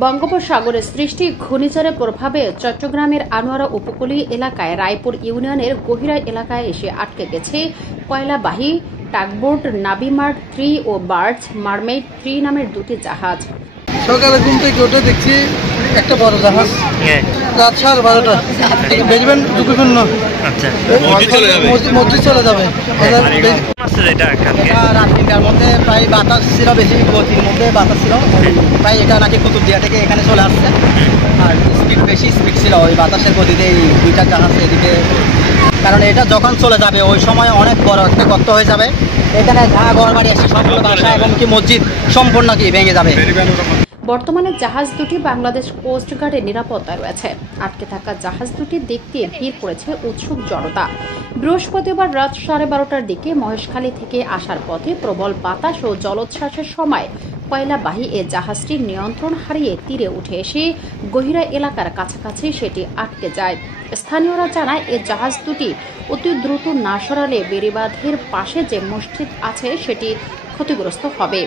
বঙ্গোপসাগরের সৃষ্টি ঘূর্ণিঝড়ের প্রভাবে চট্টগ্রামের আনোয়ারা উপকূলীয় এলাকায় রায়পুর ইউনিয়নের গহিরা এলাকায় এসে আটকে গেছে কয়লাবাহী টাগবোট নাবিমার 3 ও বার্ডস মারমেইড 3 নামের দুটি জাহাজ। সকালে ঘুম থেকে উঠে দেখছি একটা বড় জাহাজ রাত 12:30 বেজবেন ঝুঁকিপূর্ণ মসজিদ চলে যাবে। রাত 3টার মধ্যে প্রায় বাতাস ছিল, বেশি গতির মধ্যে বাতাস ছিল, প্রায় এটা নাকি কুতুবদিয়া থেকে এখানে চলে আসছে। আর বেশি স্পিড ছিল, ওই বাতাসের গতিতে এই দুইটা জাহাজ এদিকে, কারণ এটা যখন চলে যাবে ওই সময় অনেক বড় একটা গর্ত হয়ে যাবে, এখানে যা ঘর বাড়ি আসছে সবগুলো বাসা এবং কি মসজিদ সম্পূর্ণ কি ভেঙে যাবে। বর্তমানে জাহাজ দুটি বাংলাদেশ কোস্টগার্ডের নিরাপত্তায় রয়েছে। আটকে থাকা জাহাজ দুটি দেখতে ভিড় করেছে উৎসুক জনতা। বৃহস্পতিবার রাত 12:30টার দিকে মহেশখালী থেকে আসার পথে প্রবল বাতাস ও জলোচ্ছ্বাসের সময় কয়লাবাহী এ জাহাজটি নিয়ন্ত্রণ হারিয়ে তীরে উঠে এসে গহিরা এলাকার কাছাকাছি সেটি আটকে যায়। স্থানীয়রা জানায় এ জাহাজ দুটি অতি দ্রুত না সরালে বেড়িবাঁধের পাশে যে মসজিদ আছে সেটি ক্ষতিগ্রস্ত হবে।